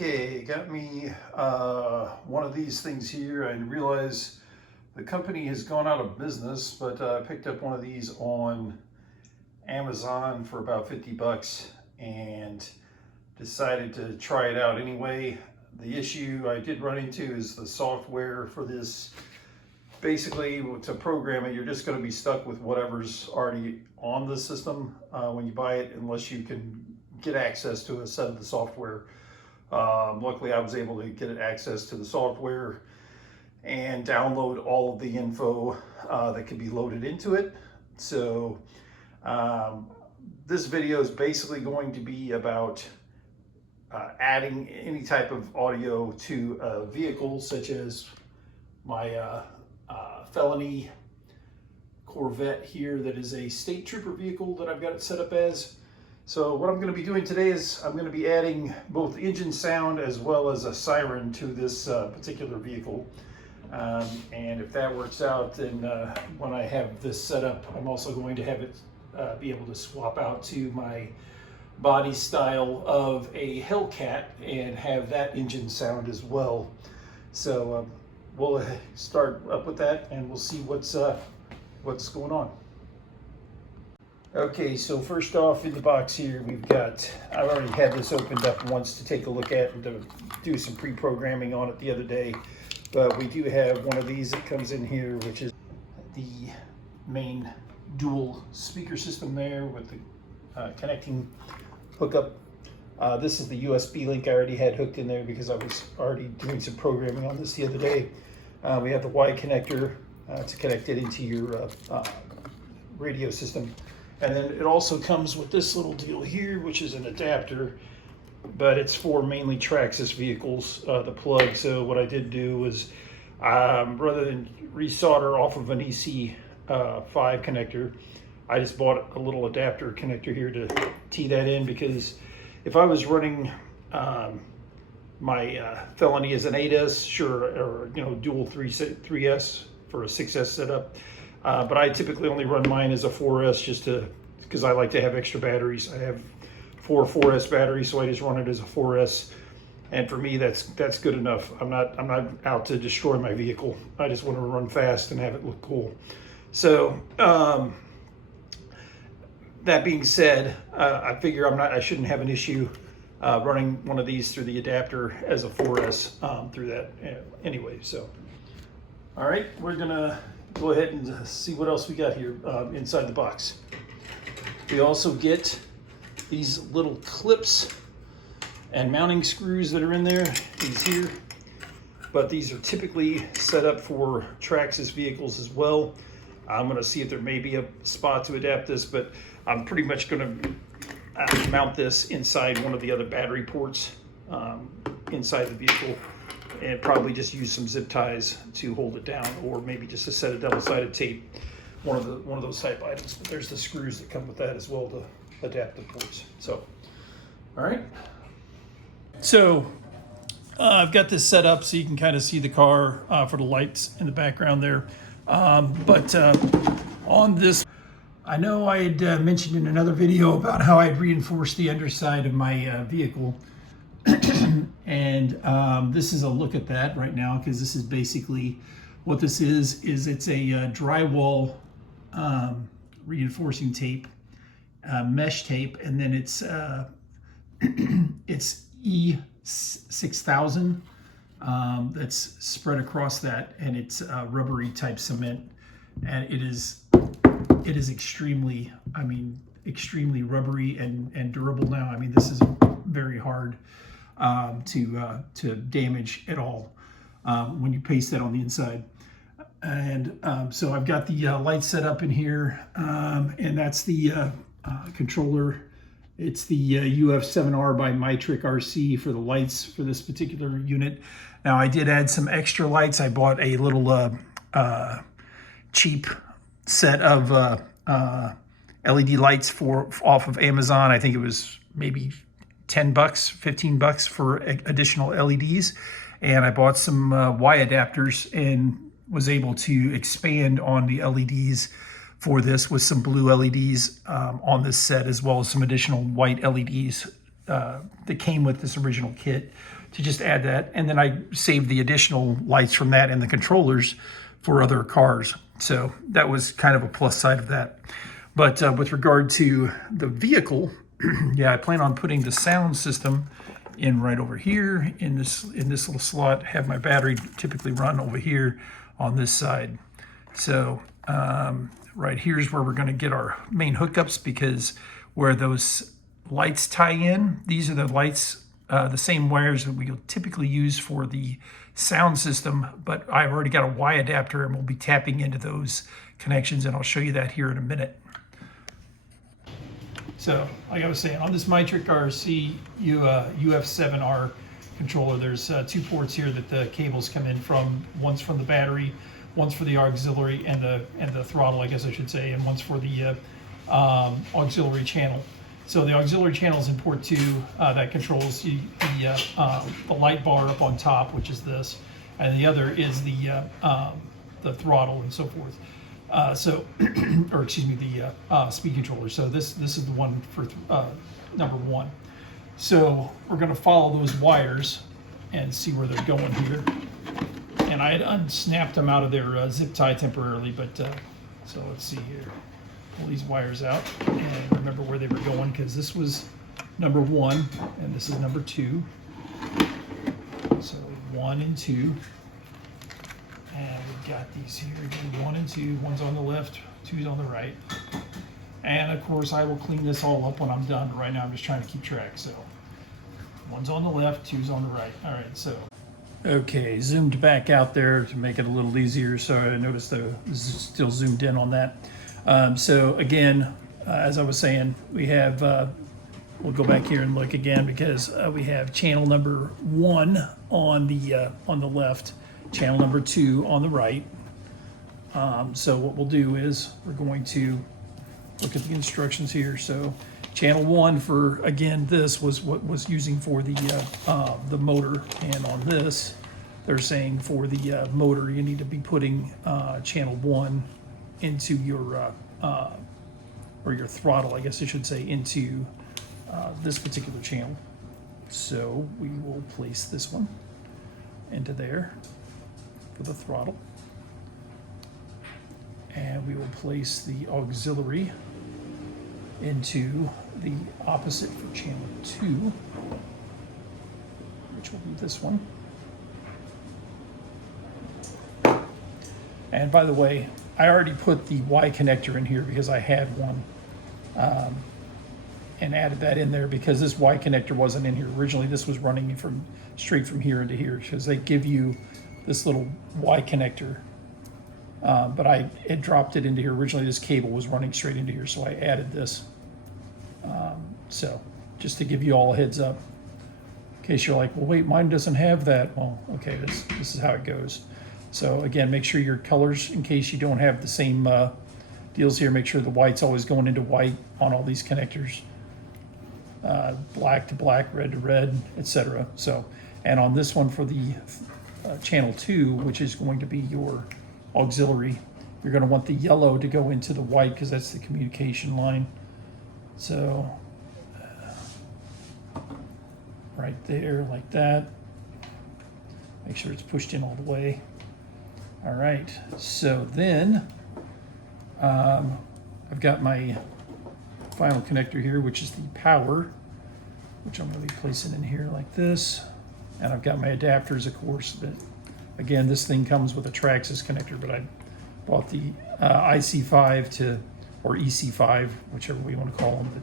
Okay, got me one of these things here. I realize the company has gone out of business, but I picked up one of these on Amazon for about 50 bucks and decided to try it out anyway. The issue I did run into is the software for this. Basically, to program it, you're just going to be stuck with whatever's already on the system when you buy it, unless you can get access to a set of the software. Luckily, I was able to get access to the software and download all of the info that could be loaded into it. So this video is basically going to be about adding any type of audio to a vehicle, such as my Felony Corvette here, that is a state trooper vehicle that I've got it set up as. So what I'm going to be doing today is I'm going to be adding both engine sound as well as a siren to this particular vehicle. And if that works out, then when I have this set up, I'm also going to have it be able to swap out to my body style of a Hellcat and have that engine sound as well. So we'll start up with that and we'll see what's going on. Okay, so first off in the box here, I've already had this opened up once to take a look at and to do some pre-programming on it the other day. But we do have one of these that comes in here, which is the main dual speaker system there with the connecting hookup. This is the USB link I already had hooked in there because I was already doing some programming on this the other day. We have the Y connector to connect it into your radio system. And then it also comes with this little deal here, which is an adapter, but it's for mainly Traxxas vehicles, the plug. So what I did do was, rather than resolder off of an EC5 connector, I just bought a little adapter connector here to tee that in, because if I was running my Felony as an 8S, sure, or dual 3S for a 6S setup. But I typically only run mine as a 4S because I like to have extra batteries. I have 4 4S batteries, so I just run it as a 4S. And for me, that's good enough. I'm not out to destroy my vehicle. I just want to run fast and have it look cool. So that being said, I figure I shouldn't have an issue running one of these through the adapter as a 4S through that anyway. So, all right, we're gonna go ahead and see what else we got here inside the box. We also get these little clips and mounting screws that are in there, these here. But these are typically set up for Traxxas vehicles as well. I'm gonna see if there may be a spot to adapt this, but I'm pretty much gonna mount this inside one of the other battery ports inside the vehicle, and probably just use some zip ties to hold it down, or maybe just a set of double-sided tape, one of those type items. But there's the screws that come with that as well to adapt the ports. So, all right. So I've got this set up so you can kind of see the car for the lights in the background there. But on this, I know I had mentioned in another video about how I'd reinforced the underside of my vehicle. And this is a look at that right now, because this is basically what this is it's a drywall reinforcing tape, mesh tape, and then it's it's E6000 that's spread across that, and it's rubbery type cement, and it is extremely, extremely rubbery and durable now. This is very hard to damage at all when you paste that on the inside. And so I've got the lights set up in here, and that's the controller. It's the UF7R by Mitric RC for the lights for this particular unit. Now I did add some extra lights. I bought a little cheap set of LED lights off of Amazon. I think it was maybe 10 bucks, 15 bucks for additional LEDs. And I bought some Y adapters and was able to expand on the LEDs for this with some blue LEDs on this set, as well as some additional white LEDs that came with this original kit. to just add that. And then I saved the additional lights from that and the controllers for other cars. So that was kind of a plus side of that. But with regard to the vehicle, yeah, I plan on putting the sound system in right over here in this little slot, have my battery typically run over here on this side. So right here's where we're going to get our main hookups, because where those lights tie in, these are the lights, the same wires that we'll typically use for the sound system, but I've already got a Y adapter and we'll be tapping into those connections, and I'll show you that here in a minute. So, like I was saying, on this Mitric RC UF7R controller, there's 2 ports here that the cables come in from. One's from the battery, one's for the auxiliary and the throttle, I guess I should say, and one's for the auxiliary channel. So the auxiliary channel is in port 2. That controls the light bar up on top, which is this, and the other is the throttle and so forth. Or excuse me, the speed controller. So this is the one for number 1. So we're going to follow those wires and see where they're going here. And I had unsnapped them out of their zip tie temporarily, but so let's see here. Pull these wires out and remember where they were going, because this was number 1 and this is number 2. So 1 and 2. And we've got these here again, 1 and 2. One's on the left, 2's on the right. And of course, I will clean this all up when I'm done. Right now, I'm just trying to keep track. So 1's on the left, 2's on the right. All right, so. Okay, zoomed back out there to make it a little easier. So I noticed the still zoomed in on that. So again, as I was saying, we have, we'll go back here and look again, because we have channel number 1 on the left, channel number 2 on the right. So what we'll do is we're going to look at the instructions here. So channel 1 for, again, this was what was using for the motor, and on this they're saying for the motor you need to be putting channel 1 into your or your throttle, I guess I should say, into this particular channel. So we will place this one into there for the throttle, and we will place the auxiliary into the opposite for channel 2, which will be this one. And by the way, I already put the Y connector in here because I had one, and added that in there because this Y connector wasn't in here originally. This was running from straight from here into here, because they give you this little Y connector, but I had dropped it into here. Originally this cable was running straight into here, so I added this. So just to give you all a heads up, in case you're like, well, wait, mine doesn't have that. Well, okay, this is how it goes. So again, make sure your colors, in case you don't have the same deals here, make sure the white's always going into white on all these connectors. Black to black, red to red, etc. So, and on this one for the channel 2, which is going to be your auxiliary, you're going to want the yellow to go into the white, because that's the communication line. So right there, like that. Make sure it's pushed in all the way. All right, so then I've got my final connector here, which is the power, which I'm going to be placing in here like this. And I've got my adapters, of course. But again, this thing comes with a Traxxas connector, but I bought the IC5 or EC5, whichever we want to call them,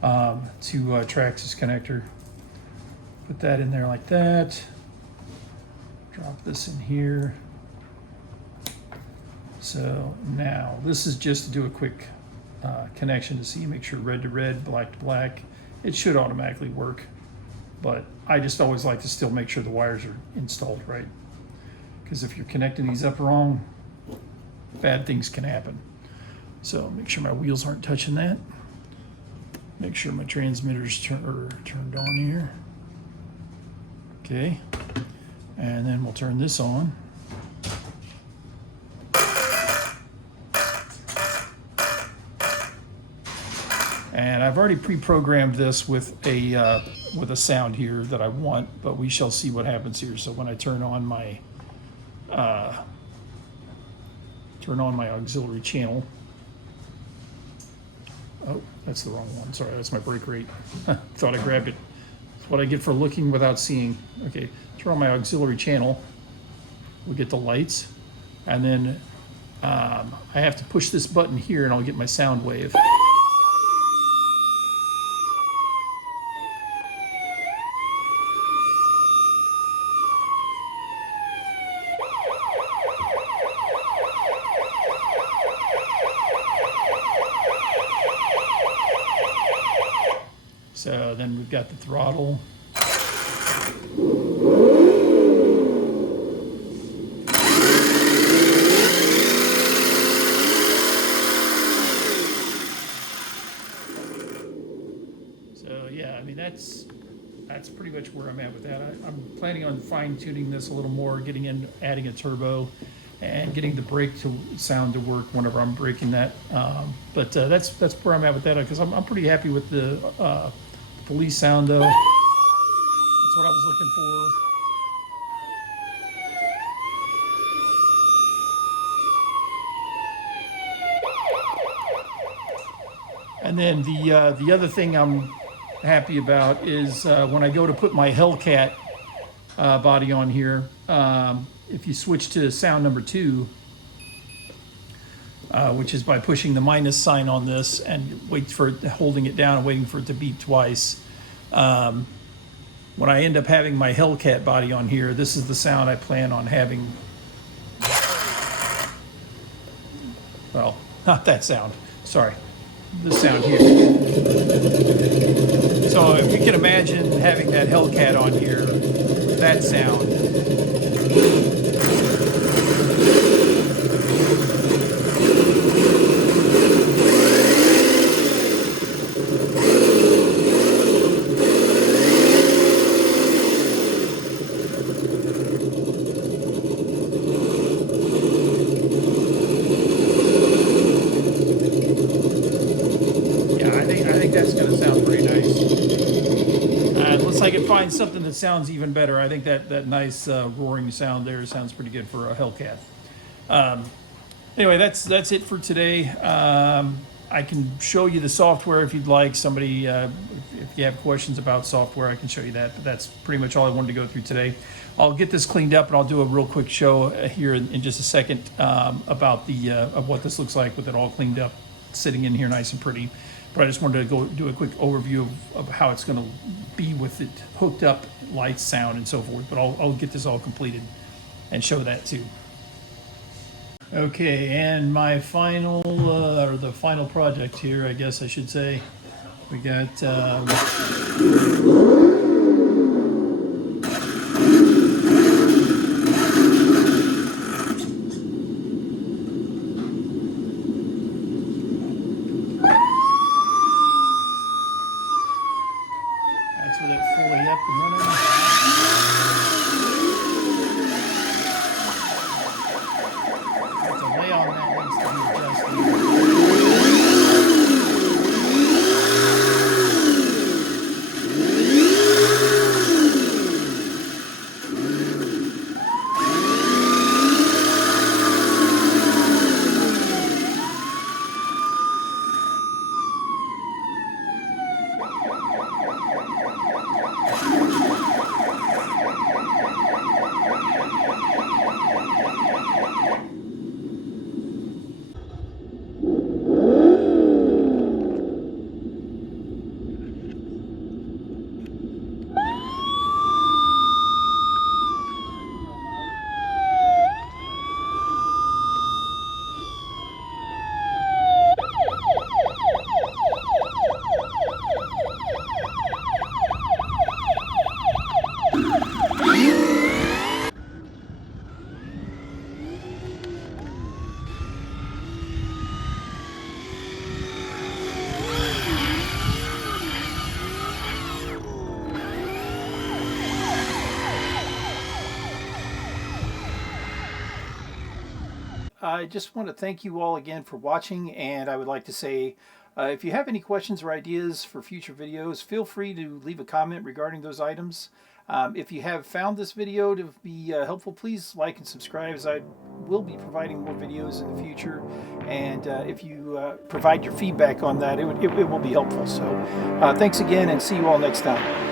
but, to Traxxas connector. Put that in there like that. Drop this in here. So now this is just to do a quick connection to see, make sure red to red, black to black. It should automatically work, but I just always like to still make sure the wires are installed right, because if you're connecting these up wrong, bad things can happen. So make sure my wheels aren't touching that. Make sure my transmitter's turned on here. Okay, and then we'll turn this on. And I've already pre-programmed this with a sound here that I want, but we shall see what happens here. So when I turn on my auxiliary channel. Oh, that's the wrong one. Sorry, that's my brake rate. Thought I grabbed it. That's what I get for looking without seeing. Okay, turn on my auxiliary channel. We get the lights, and then I have to push this button here, and I'll get my sound wave. So then we've got the throttle. So yeah, I mean that's pretty much where I'm at with that. I'm planning on fine tuning this a little more, adding a turbo, and getting the brake sound to work whenever I'm braking that. But that's where I'm at with that, because I'm pretty happy with the police sound though. That's what I was looking for. And then the other thing I'm happy about is when I go to put my Hellcat body on here, if you switch to sound number 2, which is by pushing the minus sign on this and holding it down and waiting for it to beep twice. When I end up having my Hellcat body on here, this is the sound I plan on having. Well, not that sound. Sorry. This sound here. So if you can imagine having that Hellcat on here, that sound. That's going to sound pretty nice. Unless I can find something that sounds even better. I think that nice roaring sound there sounds pretty good for a Hellcat. Anyway, that's it for today. I can show you the software if you'd like. If you have questions about software, I can show you that. But that's pretty much all I wanted to go through today. I'll get this cleaned up, and I'll do a real quick show here in just a second about of what this looks like with it all cleaned up, sitting in here nice and pretty. But I just wanted to go do a quick overview of how it's going to be with it hooked up, lights, sound, and so forth. But I'll get this all completed and show that too. Okay, and my final, or the final project here, I guess I should say, we got. That's with it fully up and running. The delay on that needs to be adjusted. I just want to thank you all again for watching, and I would like to say If you have any questions or ideas for future videos, feel free to leave a comment regarding those items. If you have found this video to be helpful, please like and subscribe, as I will be providing more videos in the future. And if you provide your feedback on that, it will be helpful. So thanks again, and see you all next time.